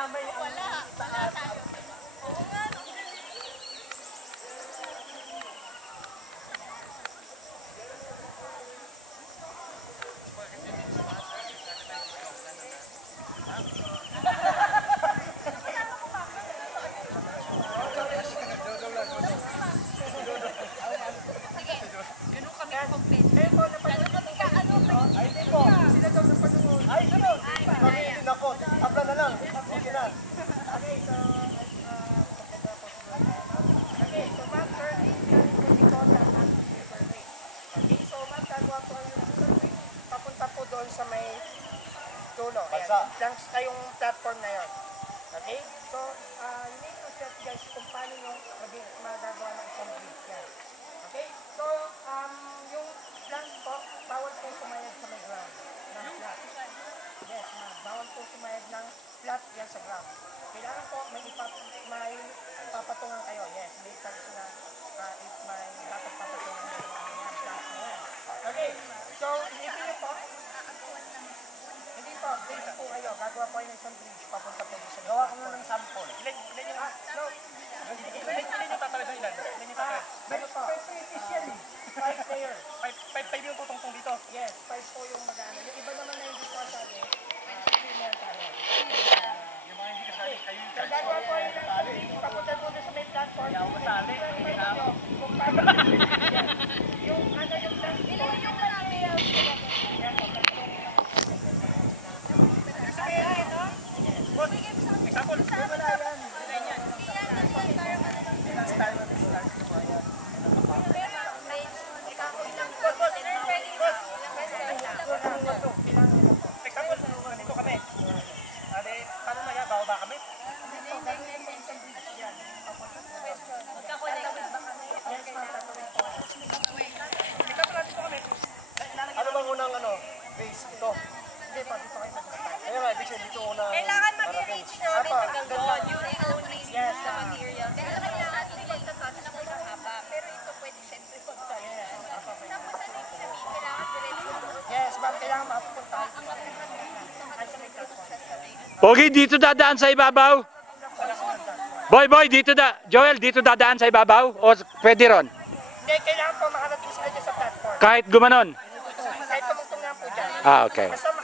nadamay ang taas. Oo nga. Sa may dulo. Ayan, yung platform na yun. Okay? So, you need to set guys kung paano nyo magagawa ng isang bridge yan. Okay? So, yung plank po, bawal po sumayad sa may ground. Ng flat. Yes, bawal po sumayad ng flat yan sa ground. Kailangan po may papatungan kayo. Yes, may tags na may dapat papatungan kayo ng mga flat na yan. Okay? So, isipin nyo po, base po kayo, gagawa po kayo ng isang bridge, papunta po sa gawa ko nga ng sample. Ilan yung tatawid na ilan? Ilan yung tatawid? Ano po? 5 layer. 5 yung tutungtong dito? Yes, 5 po yung mag-ano. Yung iba naman na hindi po kasali, 3 meron tayo. Yung mga hindi kasali, kayo yung kasali. Gagawa po kayo ng isang bridge, papunta po sa may platform. Hindi ako kasali. Kung paano yung ano yung platform. Yung marami yung kailangan mag-arrange nyo rin hanggang doon. You only see the materials. Kaya kailangan hindi magtatouch na kung haba. Pero ito pwede siyempre pag-touch. Tapos sabihin, kailangan diretso doon. Yes, ma'am, kailangan mapupunta. Ang Pogi, dito dadaan sa ibabaw? Boy, Joel, dito dadaan sa ibabaw? O pwede ron? Hindi, kailangan po makarating sila dyan sa platform. Kahit gumanon? Kahit tumutong nga po dyan. Ah, okay. Basta